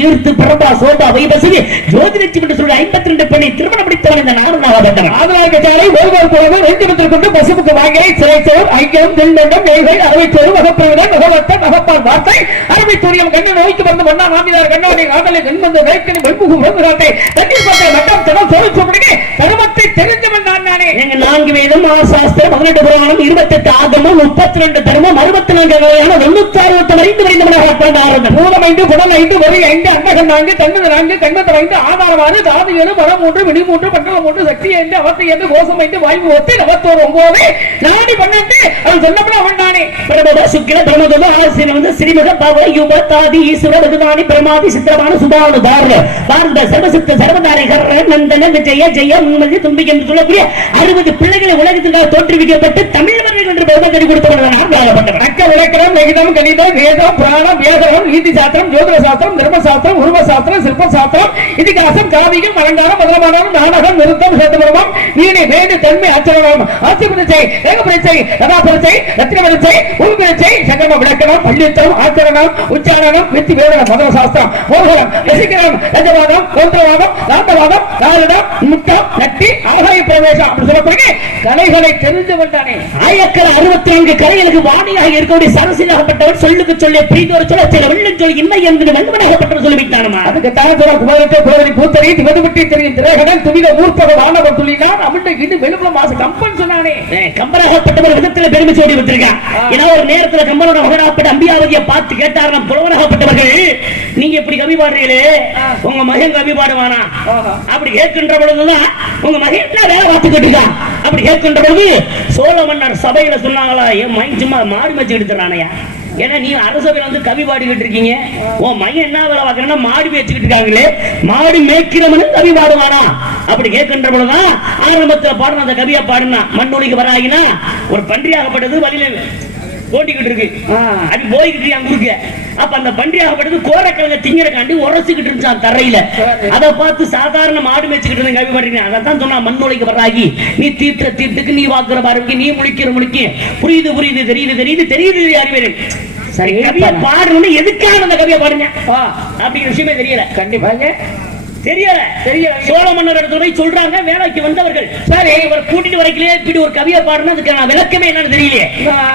ஈர்த்து பிரபா சோபா வைபசிவி ஜோதிலட்சுமி என்று சொல்லி ஐம்பத்தி ரெண்டு பெண்ணை திருமணம் முடித்தவன் இந்த நாடுநாகப்பட்டவன் ஆதலாக சாலை ஒருவர் போலவே வெந்திமத்தில் கொண்டு பசுவுக்கு வாங்கி சிறைச்சோர் ஐக்கியம் தில்மண்டம் நெய்கள் அறுவைச்சோறு வகப்பிரவினர் முகவத்த மகப்பால் வார்த்தை. அறுவை சூரியம் கண்ண நோய்க்கு வந்து மன்னா மாமியார் கண்ணவனை காதலை கண்மந்த வேட்கனை வெண்புகு விருதுகாட்டை தண்ணீர் பார்த்த மட்டம் தினம் சோறு சொல்லுங்க தருமத்தை தெரிஞ்சவன் எங்க நான்கு வேதம் ஆசாஸ்திரம் பதினெட்டு புராணம் ஆகமம் முப்பத்தி ரெண்டு தர்மம் அறுபத்தி நான்கு வகையான தொண்ணூத்தி அறுபத்தி ஐந்து வரைந்தவனாக பிறந்தார்கள் மூலம் ஐந்து குடல் ஐந்து வரி ஐந்து அண்டகம் நான்கு நான்கு தங்கத்தில் ஐந்து ஆதாரமாறு தாது ஏழு பரம் மூன்று விழி மூன்று மூன்று சக்தி ஐந்து அவத்தை ஐந்து கோஷம் ஐந்து வாயு ஒத்து நவத்தோர் ஒன்பது நாடி பன்னெண்டு. சொன்னப்பட அவன் பிரபத சுக்கிர பிரமதத ஆசிரியர் வந்து ஸ்ரீமத பவ யுவ தாதி ஈஸ்வர பிரமாதி சித்திரமான சுபானு தார பாரத சர்வசித்த சர்வதாரிகர் நந்தன விஜய ஜெய உண்மதி தும்பி என்று சொல்லக்கூடிய அறுபது பிள்ளைகளை உலகத்திற்காக தோற்றுவிக்கப்பட்டு தமிழர்கள் என்று பெருமை கொடுத்தவர்கள் அக்க விளக்கணம் லகிதம் கணிதம் வேதம் புராணம் வேதகம் நீதி சாஸ்திரம் ஜோதிட சாஸ்திரம் தர்ம சாஸ்திரம் உருவ சாஸ்திரம் சிற்ப சாஸ்திரம் இதிகாசம் காவியம் அலங்காரம் மதுரமானம் நாடகம் நிறுத்தம் சேத்தபுரமம் நீனை வேண்டு தன்மை ஆச்சரவம் ஆட்சி பரிச்சை ஏக பரிச்சை ரதா சங்கம விளக்கணம் பள்ளித்தம் ஆச்சரணம் உச்சாரணம் வித்தி வேதனம் மதுர சாஸ்திரம் மோகனம் ரசிகரம் ரஜவாதம் கோத்திரவாதம் நாட்டவாதம் நாளிடம் முத்தம் நட்டி அழகாய் பிரவேசம். அப்படி சொல்லப்படுங்க கலைகளை தானே ஆயக்கர் அறுபத்தி நான்கு கரைகளுக்கு வாணியாக இருக்கக்கூடிய சொல்லுக்கு பிரீதோர் சொல்ல சில வெள்ளம் சொல்லி இன்மை என்று வன்மனாகப்பட்டவர் சொல்லிவிட்டானமா அதுக்கு குமரத்தை பூத்தரை தெரியும் திரேகடன் துவித மூர்ப்பக வானவர் துள்ளினான் அவன்கிட்ட இது வெளுப்புல மாசு கம்பன் சொன்னானே. ஏய், கம்பராகப்பட்டவர் விதத்துல பெருமை சோடி வச்சிருக்கான் ஏன்னா ஒரு நேரத்துல கம்பனோட மகனாப்பட்ட அம்பியாவதியை பார்த்து கேட்டாராம் புலவராகப்பட்டவர்கள் நீங்க இப்படி கவி பாடுறீங்களே? உங்க மகன் கவி பாடுவானா. அப்படி கேட்கின்ற பொழுதுதான் உங்க மகன் வேலை பார்த்து அப்படி கேட்கின்ற பொழுது சோழ மன்னர் சபையில சொன்னாங்களா என் மைண்ட் சும்மா மாடு மச்சு எடுத்துறானையா ஏன்னா நீ அரசபையில வந்து கவி பாடிக்கிட்டு இருக்கீங்க. உன் மையன் என்ன வேலை பார்க்கறேன்னா மாடு மேய்ச்சிக்கிட்டு இருக்காங்களே. மாடு மேய்க்கிறவனும் கவி பாடுவானா? அப்படி கேட்கின்ற பொழுதுதான் ஆரம்பத்துல பாடுன அந்த கவியா பாடுனா மண்ணொலிக்கு வராகினா ஒரு பன்றியாகப்பட்டது வழியில ஓட்டிக்கிட்டு இருக்கு. அது போய்கிட்டு அங்க இருக்கு. அப்ப அந்த பன்றியாகப்பட்டது கோரக்கிழங்க திங்கிறக்காண்டி உரசிக்கிட்டு இருந்துச்சான் தரையில. அதை பார்த்து சாதாரண மாடு மேய்ச்சிக்கிட்டு இருந்த கவி பாடுறீங்க அதான் சொன்னா மண்ணொலிக்கு வராகி நீ தீர்த்த தீர்த்துக்கு நீ வாக்குற பார்வைக்கு நீ முழிக்கிற முழிக்கு. புரியுது புரியுது தெரியுது தெரியுது தெரியுது அறிவேன் சரி கவியை பாடணும்னு எதுக்காக அந்த கவியை பாடுங்க அப்படிங்கிற விஷயமே தெரியல. கண்டிப்பாங்க தெரியல தெரியல. சோழ மன்னர் இடத்துல போய் சொல்றாங்க வேலைக்கு வந்தவர்கள். சரி இவர் கூட்டிட்டு வரைக்கலையே இப்படி ஒரு கவியை பாடுனா அதுக்கான விளக்கமே என்னன்னு தெரியலையே.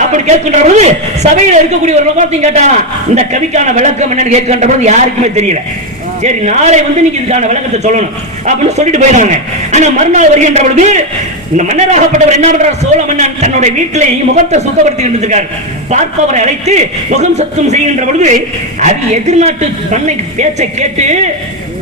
அப்படி கேட்கின்ற பொழுது சபையில இருக்கக்கூடிய ஒரு பார்த்து கேட்டானா இந்த கவிக்கான விளக்கம் என்னன்னு கேட்கின்ற பொழுது யாருக்குமே தெரியல. சரி நாளை வந்து நீங்க இதுக்கான விளக்கத்தை சொல்லணும் அப்படின்னு சொல்லிட்டு போயிடுவாங்க. ஆனா மறுநாள் வருகின்ற பொழுது இந்த மன்னராகப்பட்டவர் என்ன பண்றார்? சோழ மன்னன் தன்னுடைய வீட்டிலே முகத்தை சுத்தப்படுத்திக்கிட்டு இருக்கார் பார்ப்பவரை அழைத்து முகம் சத்தம் செய்கின்ற பொழுது அது எதிர்நாட்டு மண்ணை பேச்சை கேட்டு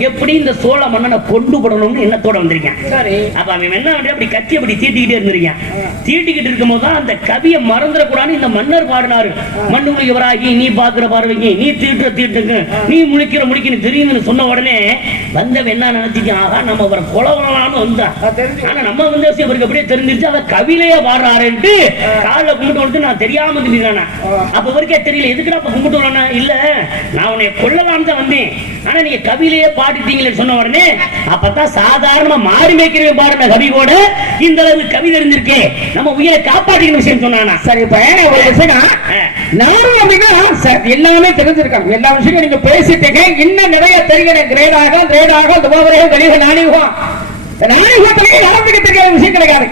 எப்படி இந்த சோழ மன்னனை கொண்டு போடணும்னு எண்ணத்தோட வந்திருக்கேன். சரி. அப்ப அவன் என்ன அப்படி கத்தி அப்படி தீட்டிக்கிட்டே இருந்திருக்கான். தீட்டிக்கிட்டு இருக்கும் போது அந்த கவியை மறந்துடக்கூடாதுன்னு இந்த மன்னர் பாடினாரு. மண்ணு முழிவராகி நீ பாக்குற பார்வைக்கு நீ தீட்டுற தீட்டுக்கு நீ முழிக்கிற முழிக்கணும் தெரியுதுன்னு சொன்ன உடனே வந்தவன் என்ன நினைச்சிட்டான்? ஆகா நம்ம அவரை கொலை பண்ணலாம்னு வந்தான். ஆனா நம்ம வந்து அவருக்கு அப்படியே தெரிஞ்சிருச்சு அதை கவிலையே பாடுறாருன்ட்டு காலில் கும்பிட்டு வந்து நான் தெரியாம இருந்துட்டானா அப்ப இவருக்கே தெரியல எதுக்குடா அப்ப கும்பிட்டு இல்ல நான் உன்னை கொல்லலாம் தான் வந்தேன். ஆனா நீங்க கவிலையே பாடிட்டீங்களே சொன்ன உடனே அப்பதான் சாதாரணமா மாறி மேய்க்கிறவன் பாடுற கவி கூட இந்த அளவு கவி தெரிஞ்சிருக்கே. நம்ம உயிரை காப்பாற்றிக்கிற விஷயம் சொன்னானா? சரி இப்ப ஒரு விஷயம் நானும் அப்படின்னா எல்லாமே தெரிஞ்சிருக்காங்க. எல்லா விஷயமும் நீங்க பேசிட்டீங்க. இன்னும் நிறைய தெரியல கிரேடாக கிரேடாக துபாவரையோ கலிக நாணிகம் நாணிகத்திலேயே நடந்துக்க தெரியாத விஷயம் கிடையாது.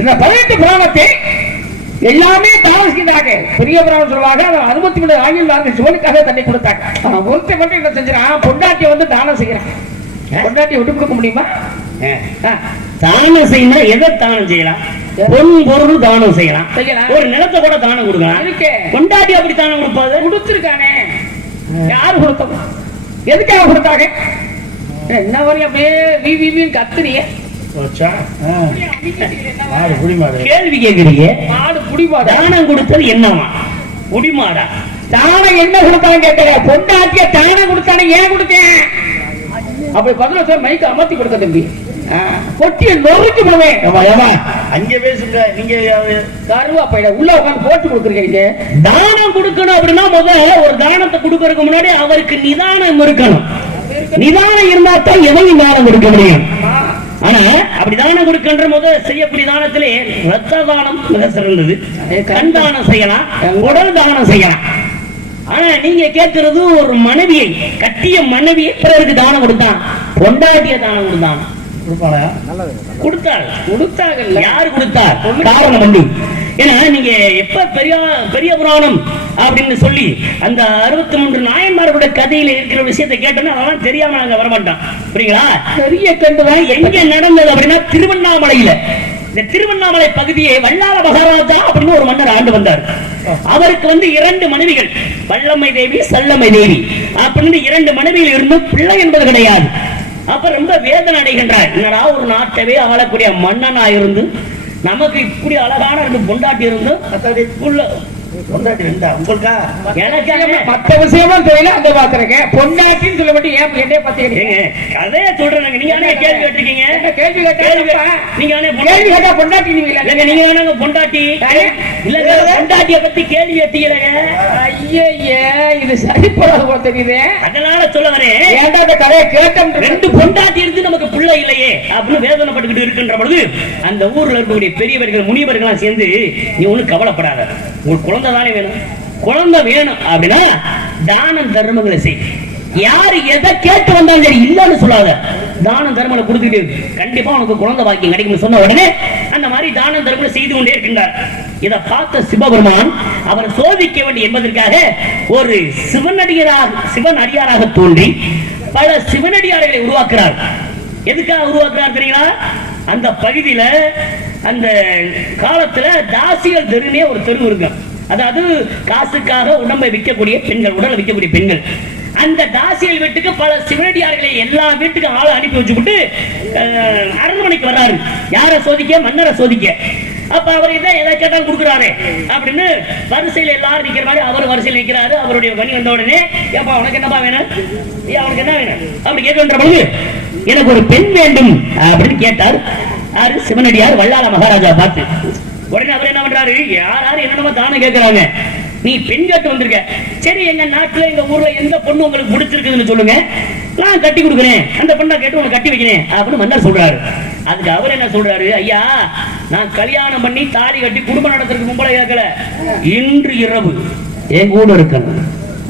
இந்த பதினெட்டு புராணத்தை எல்லாமே தாமசிக்கிறாங்க பெரிய புராணம் சொல்லுவாங்க அவன் அறுபத்தி மூணு ஆங்கில நாங்கள் சிவனுக்காக தண்ணி கொடுத்தாங்க. அவன் ஒருத்தன் மட்டும் என்ன செஞ்சிடான் பொண்டாட்டியை வந்து தானம் செய்யறான் பொண்டாட்டியை விட்டு கொடுக்க முடியுமா? ஆ. தானம் செய்யணும் எதை தானம் செய்யலாம்? பொன் பொருள் தானம் செய்யலாம். ஒரு நிலத்தை கூட தானம் கொடுக்கலாம். கொண்டாட்டி அப்படி தானம் கொடுப்பாது? கொடுத்திருக்கானே. யாரு கொடுத்தது? எதுக்காக கொடுத்தாங்க? என்ன வரையும் அப்படியே கத்துறிய? கேள்வி கேக்குறீங்க? மாடு புடிமாடு தானம் கொடுத்தது என்னவா குடிமாடா. தானம் என்ன கொடுத்தாங்க கேட்டேன் பொண்டாட்டிய தானம் கொடுத்தானே ஏன் கொடுத்தேன்? அப்படி பதில சார் மைக்க அமர்த்தி கொடுக்க தம்பி. பொட்டியை நொறுக்கி விடுவேன். அங்க பேசுங்க நீங்க கருவா பையட உள்ள உட்காந்து போட்டு கொடுக்குறீங்க தானம் கொடுக்கணும் அப்படின்னா முதல்ல ஒரு தானத்தை கொடுக்கறதுக்கு முன்னாடி அவருக்கு நிதானம் இருக்கணும். நிதானம் இருந்தா தான் எதையும் தானம் கொடுக்க முடியும். ஆனா அப்படி தானம் கொடுக்கின்ற முதல் செய்யக்கூடிய தானத்திலே ரத்த தானம் மிக சிறந்தது. கண் தானம் செய்யலாம் உடல் தானம் செய்யலாம். ஆனா நீங்க கேட்கிறது ஒரு மனைவியை கட்டிய மனைவியை பிறருக்கு தானம் கொடுத்தான் பொண்டாட்டிய தானம் கொடுத்தான். கொடுத்தாள். கொடுத்தாங்கல்ல யாரு கொடுத்தார் காரணம் வந்து ஏன்னா நீங்க எப்ப பெரிய பெரிய புராணம் அப்படின்னு சொல்லி அந்த அறுபத்தி மூன்று நாயன்மார்களுடைய கதையில இருக்கிற விஷயத்தை கேட்டோம்னா அதெல்லாம் தெரியாம நாங்க வரமாட்டோம் புரியுங்களா? பெரிய கண்டுதான் எங்க நடந்தது அப்படின்னா திருவண்ணாமலையில. இந்த திருவண்ணாமலை பகுதியை வல்லாள மகாராஜா அப்படின்னு ஒரு மன்னர் ஆண்டு வந்தார். அவருக்கு வந்து இரண்டு மனைவிகள் வல்லமை தேவி சல்லமை தேவி. அப்படின்னு இரண்டு மனைவியில் இருந்து பிள்ளை என்பது கிடையாது. அப்ப ரொம்ப வேதனை அடைகின்றார். என்னடா ஒரு நாட்டவே ஆளக்கூடிய மன்னனா இருந்து நமக்கு இப்படி அழகான ரெண்டு பொண்டாட்டி இருந்தும் ரெண்டா? உங்களுக்கா? எனக்கு மத்த விஷயமும் தெரியல அந்த பாக்குறேங்க பொண்டாட்டின்னு சொல்ல மட்டும் ஏன் என்னைய பத்தி ஏங்க கதையை சொல்றேன் நீங்க. தானே கேள்வி கேட்டிருக்கீங்க. கேள்வி கேட்டா? நீங்க தானே கேள்வி பொண்டாட்டி கேட்டா பொண்டாட்டி நீங்க இல்லங்க நீங்க வேணாங்க பொண்டாட்டி? இல்லங்க பொண்டாட்டிய பத்தி கேள்வி எட்டிக்கிறங்க ஐயே இது சரிப்படாத போல தெரியுதே. அதனால சொல்ல வரேன். ஏன்டா இந்த கதையை கேட்டோம்? ரெண்டு பொண்டாட்டி இருந்து நமக்கு பிள்ளை இல்லையே. அப்படின்னு வேதனைப்பட்டுக்கிட்டு இருக்கின்ற பொழுது அந்த ஊர்ல இருக்கக்கூடிய பெரியவர்கள் முனிவர்கள்லாம் சேர்ந்து நீ ஒண்ணும் கவலைப்படாத. உங்களுக்கு குழந்தை தானே வேணும்? குழந்தை வேணும் அப்படின்னா தானம் தர்மங்களை செய். யாரு எதை கேட்டு வந்தாலும் சரி இல்லன்னு சொல்லாத. தானம் தர்மங்களை கொடுத்துக்கிட்டு இரு. கண்டிப்பா உனக்கு குழந்தை பாக்கியம் கிடைக்கும்னு சொன்ன உடனே அந்த மாதிரி தானம் தர்மங்களை செய்து கொண்டே இருக்கின்றார். இதை பார்த்த சிவபெருமான் அவரை சோதிக்க வேண்டும் என்பதற்காக ஒரு சிவனடியராக சிவன் அடியாராக தோன்றி பல சிவனடியார்களை உருவாக்குறார். எதுக்காக உருவாக்குறார் தெரியுங்களா அந்த பகுதியில அந்த காலத்துல தாசிகள் தெருனே ஒரு தெரு இருக்கும் அதாவது காசுக்காக உடம்பை விற்கக்கூடிய பெண்கள் உடலை விற்கக்கூடிய பெண்கள். அந்த தாசியல் வீட்டுக்கு பல சிவனடியார்களை எல்லா வீட்டுக்கும் ஆளை அனுப்பி வச்சுக்கிட்டு அஹ், அரண்மனைக்கு வர்றாரு. யாரை சோதிக்க? மன்னரை சோதிக்க. அப்ப அவர் இதை எதை கேட்டாலும் கொடுக்குறாரு. அப்படின்னு வரிசையில எல்லாரும் நிக்கிற மாதிரி அவர் வரிசையில் நிக்கிறாரு. அவருடைய பணி வந்த உடனே ஏப்பா உனக்கு என்னப்பா வேணும்? ஏன் அவனுக்கு என்ன வேணும்? அப்படி கேட்கின்ற பொழுது எனக்கு ஒரு பெண் வேண்டும். அப்படின்னு கேட்டார். யாரு? சிவனடியார் வல்லாள மகாராஜா பார்த்து. உடனே அவர் என்ன பண்றாரு? யார் யார் என்னென்னமோ தானே கேட்கறாங்க. நீ பெண் கேட்டு வந்திருக்க. சரி எங்க நாட்டுல எங்க ஊர்ல எந்த பொண்ணு உங்களுக்கு பிடிச்சிருக்குதுன்னு சொல்லுங்க. நான் கட்டி கொடுக்குறேன். அந்த பொண்ணை கேட்டு உனக்கு கட்டி வைக்கிறேன். அப்படின்னு மன்னர் சொல்றாரு. அதுக்கு அவர் என்ன சொல்றாரு? ஐயா நான் கல்யாணம் பண்ணி தாலி கட்டி குடும்பம் நடத்துறதுக்கு பொம்பளை கேட்கல. இன்று இரவு. என் கூட இருக்கணும்.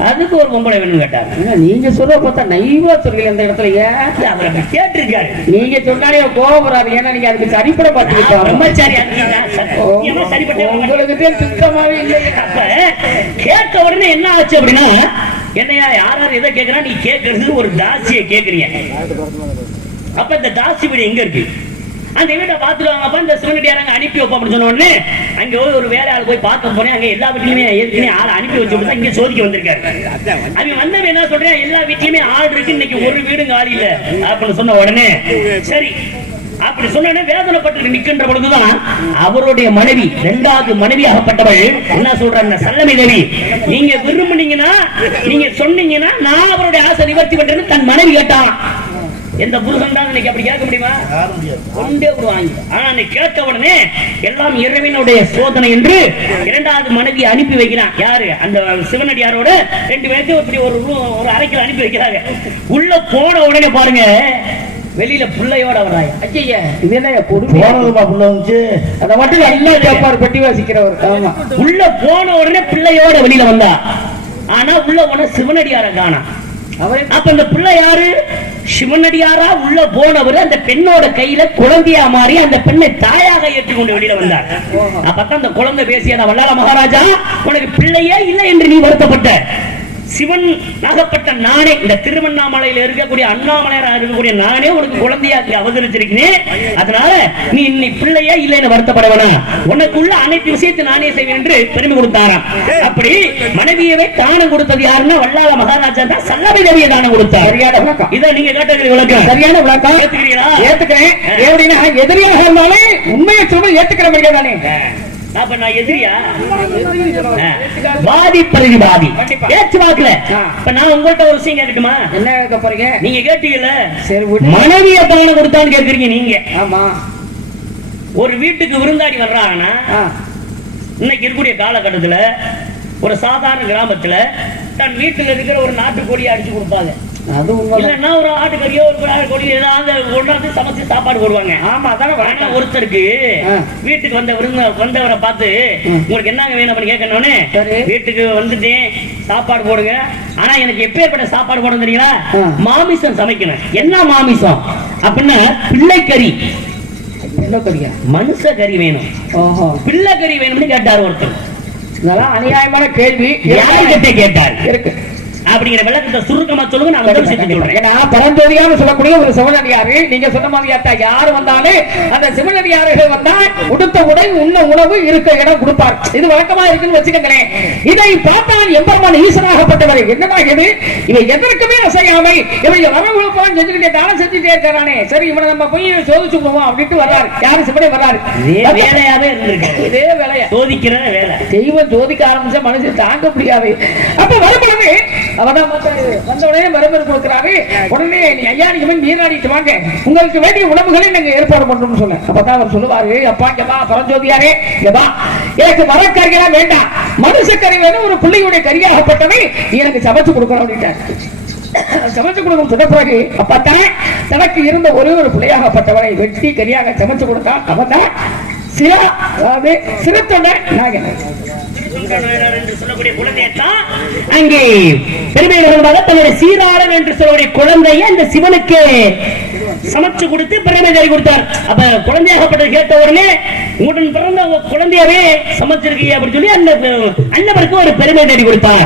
அதுக்கு ஒரு பொம்பளை வேணும்னு என்ன, நீங்க சொல்ற பார்த்தா நைவா சொல்றீங்க இந்த இடத்துல ஏன்? அவர் கேட்டிருக்காரு. நீங்க சொன்னாலே கோபம் வராது ஏன்னா நீங்க அதுக்கு அடிப்படை பார்த்துக்கிட்டோம் மாட்டேன். உங்களுக்கு சுத்தமாவே இல்லை. அப்ப கேட்க உடனே என்ன ஆச்சு அப்படின்னா என்னையா யார் யார் எதை கேட்கறா? நீ கேட்கறது ஒரு தாசியை கேட்கறீங்க. அப்ப இந்த தாசி வீடு எங்க இருக்கு? அந்த வீட்டை பார்த்துட்டு வாங்கப்பா இந்த சிவனடியாரங்க அனுப்பி வைப்போம் அப்படின்னு சொன்ன உடனே அங்க போய் ஒரு வேலை ஆள் போய் பார்க்க போனேன். அங்க எல்லா வீட்லயுமே ஏற்கனவே ஆள் அனுப்பி வச்சு இங்க சோதிக்க வந்திருக்காரு. அவன் வந்தவன் என்ன சொல்றேன்? எல்லா வீட்லயுமே ஆள் இருக்கு இன்னைக்கு ஒரு வீடும் காலி இல்ல அப்படின்னு சொன்ன உடனே சரி அப்படி சொன்ன உடனே வேதனைப்பட்டு நிக்கின்ற பொழுதுதான் அவருடைய மனைவி இரண்டாவது மனைவியாகப்பட்டவள் என்ன சொல்றாங்க சல்லமை தேவி நீங்க விரும்புனீங்கன்னா நீங்க சொன்னீங்கன்னா நான் அவருடைய ஆசை நிவர்த்தி பண்றேன்னு தன் மனைவி கேட்டான். எந்த புருஷன் தான் இன்னைக்கு அப்படி கேட்க முடியுமா? கொண்டே விடுவாங்க. ஆனா கேட்ட உடனே எல்லாம் இறைவனுடைய சோதனை என்று இரண்டாவது மனைவி அனுப்பி வைக்கிறான். யாரு? அந்த சிவனடியாரோட ரெண்டு பேர்த்தையும் இப்படி ஒரு ஒரு அறைக்கு அனுப்பி வைக்கிறாங்க. உள்ள போன உடனே பாருங்க வெளியில பிள்ளையோட வர்றாங்க ஐயா இது என்ன கொடுமை போனதுமா புள்ள வந்துச்சு? அதை மட்டும் நல்லா கேட்பாரு பெட்டி வாசிக்கிறவர். ஆமா. உள்ள போன உடனே பிள்ளையோட வெளியில வந்தா. ஆனா உள்ள போன சிவனடியார காணா. அவரே அப்ப இந்த பிள்ளை யாரு? சிவனடியாரா உள்ள போனவர் அந்த பெண்ணோட கையில குழந்தையா மாறி அந்த பெண்ணை தாயாக ஏற்றுக்கொண்டு வெளியில வந்தார். அப்பதான் அந்த குழந்தை பேசியதா வல்லார மகாராஜா உனக்கு பிள்ளையே இல்லை என்று நீ வருத்தப்பட்ட. சிவன் ஆகப்பட்ட நானே இந்த திருவண்ணாமலையில இருக்கக்கூடிய அண்ணாமலையாரா இருக்கக்கூடிய நானே உனக்கு குழந்தையா இங்க அவதரிச்சிருக்கிறேன். அதனால நீ இன்னை பிள்ளையே இல்லைன்னு வருத்தப்பட வேணாம். உனக்குள்ள அனைத்து விஷயத்தை நானே செய்வேன் என்று பெருமை கொடுத்தாராம். அப்படி மனைவியவே தானம் கொடுத்தது யாருன்னா வல்லாள மகாராஜா தான். சல்லமை தேவியை தானம் கொடுத்தார். சரியான விளக்கம். இதை நீங்க கேட்டது விளக்கம். சரியான விளக்கம். ஏத்துக்கிறீங்களா? ஏத்துக்கிறேன். எப்படின்னா எதிரியாக இருந்தாலும் உண்மையை சொல்ல ஏத்துக்கிற மாதிரியே தானே. அப்ப நான் எதிரியா? வாதி பிரதிவாதி கண்டிப்பா. பேச்சு வாக்குல. இப்ப நான் உங்கள்ட்ட ஒரு விஷயம் கேட்கட்டுமா? என்ன கேட்க போறீங்க? நீங்க கேட்டீங்கல்ல? சரி மனைவிய தானம் கொடுத்தான்னு கேட்கறீங்க நீங்க. ஆமா. ஒரு வீட்டுக்கு விருந்தாடி வர்றாங்கன்னா இன்னைக்கு இருக்கக்கூடிய காலகட்டத்துல ஒரு சாதாரண கிராமத்துல தன் வீட்டுல இருக்கிற ஒரு நாட்டுக்கோழியை அடிச்சு கொடுப்பாங்க. அது இல்லன்னா ஒரு ஆட்டுக்கறியோ ஒரு ஆட்டுக்கோழி ஏதாவது கொண்டாந்து சமைச்சு சாப்பாடு போடுவாங்க. ஆமா அதானே வழக்கம். ஒருத்தருக்கு. வீட்டுக்கு வந்த விருந்த வந்தவரை பார்த்து. உங்களுக்கு என்னங்க வேணும் அப்படின்னு கேட்கணும்னு. வீட்டுக்கு வந்துட்டேன் சாப்பாடு போடுங்க. ஆனா எனக்கு எப்பேற்பட்ட சாப்பாடு போடணும் தெரியுங்களா. மாமிசம் சமைக்கணும். என்ன மாமிசம்? அப்படின்னா பிள்ளைக்கறி. என்ன மனுஷ கறி வேணும். பிள்ளை கறி வேணும்னு கேட்டார் ஒருத்தர். இதெல்லாம் அநியாயமான கேள்வி. கேட்டார்? இருக்கு. அப்படிங்கிற விளக்கத்தை சுருக்கமா சொல்லுங்க நான் உதவி செஞ்சு சொல்றேன். ஏன்னா பரஞ்சோதியான்னு சொல்லக்கூடிய ஒரு சிவனடியாரு நீங்க சொன்ன மாதிரி யாரு வந்தாலும் அந்த சிவனடியார்கள் வந்தா உடுத்த உடை உண்ண உணவு இருக்க இடம் கொடுப்பார். இது வழக்கமா இருக்குன்னு வச்சுக்கங்களேன். இதை பார்த்தால் எம்பெருமான் ஈசனாகப்பட்டவர். என்னடா இது? இவன் எதற்குமே அசையாமை இவன் வரவுகளுக்கெல்லாம் செஞ்சுக்கிட்டே தானம் செஞ்சுட்டே இருக்கிறானே சரி இவனை நம்ம போய் சோதிச்சு போவோம் அப்படின்ட்டு வர்றாரு. யாரு சிவனே வர்றாரு? இதே வேலையாவே இருந்திருக்காரு. இதே வேலையா? சோதிக்கிற வேலை. தெய்வம் ஜோதிக்க ஆரம்பிச்ச மனுஷன் தாங்க முடியாது. அப்ப வரும்பொழுது அவதான் வந்து வந்த உடனே வரம்பு கொடுக்கிறாரு உடனே நீ ஐயா நீங்க போய் நீராடிட்டு வாங்க. உங்களுக்கு வேண்டிய உணவுகளை நாங்க ஏற்பாடு பண்றோம்னு சொன்னேன். அப்பதான் அவர் சொல்லுவாரு அப்பா இங்க பரஞ்சோதியாரே இங்க வா எனக்கு மரக்கறியெல்லாம் வேண்டாம். மனுஷக்கறி வேணும் ஒரு பிள்ளையுடைய கரியாகப்பட்டவை நீ எனக்கு சமைச்சு கொடுக்கணும் அப்படின்ட்டாரு. சமைச்சு கொடுக்கும் சொன்ன அப்பத்தான் தனக்கு இருந்த ஒரே ஒரு பிள்ளையாகப்பட்டவனை வெட்டி கரியாக சமைச்சு கொடுத்தான். அவன் தான் சிரா அதாவது சிறுத்தொண்ட நாயகன். சுந்தரநாயனார் என்று சொல்லக்கூடிய குழந்தையத்தான் அங்கே பெருமை நிறுவனமாக தன்னுடைய சீராளன் என்று சொல்லக்கூடிய குழந்தையை அந்த சிவனுக்கு சமைச்சு கொடுத்து பெருமை தேடி கொடுத்தார். அப்ப குழந்தையாகப்பட்டது கேட்ட உடனே உடன் பிறந்த உங்க குழந்தையவே சமைச்சிருக்கீங்க அப்படின்னு சொல்லி அந்த அண்ணவருக்கு ஒரு பெருமை தேடி கொடுத்தாங்க.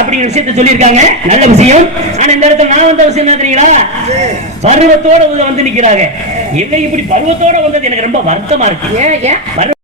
அப்படிங்கிற விஷயத்தை சொல்லியிருக்காங்க. நல்ல விஷயம். ஆனா இந்த இடத்துல நான் வந்த விஷயம் என்ன தெரியுங்களா? பருவத்தோட வந்து நிக்கிறாங்க. எங்க இப்படி பருவத்தோட வந்தது எனக்கு ரொம்ப வருத்தமா இருக்கு.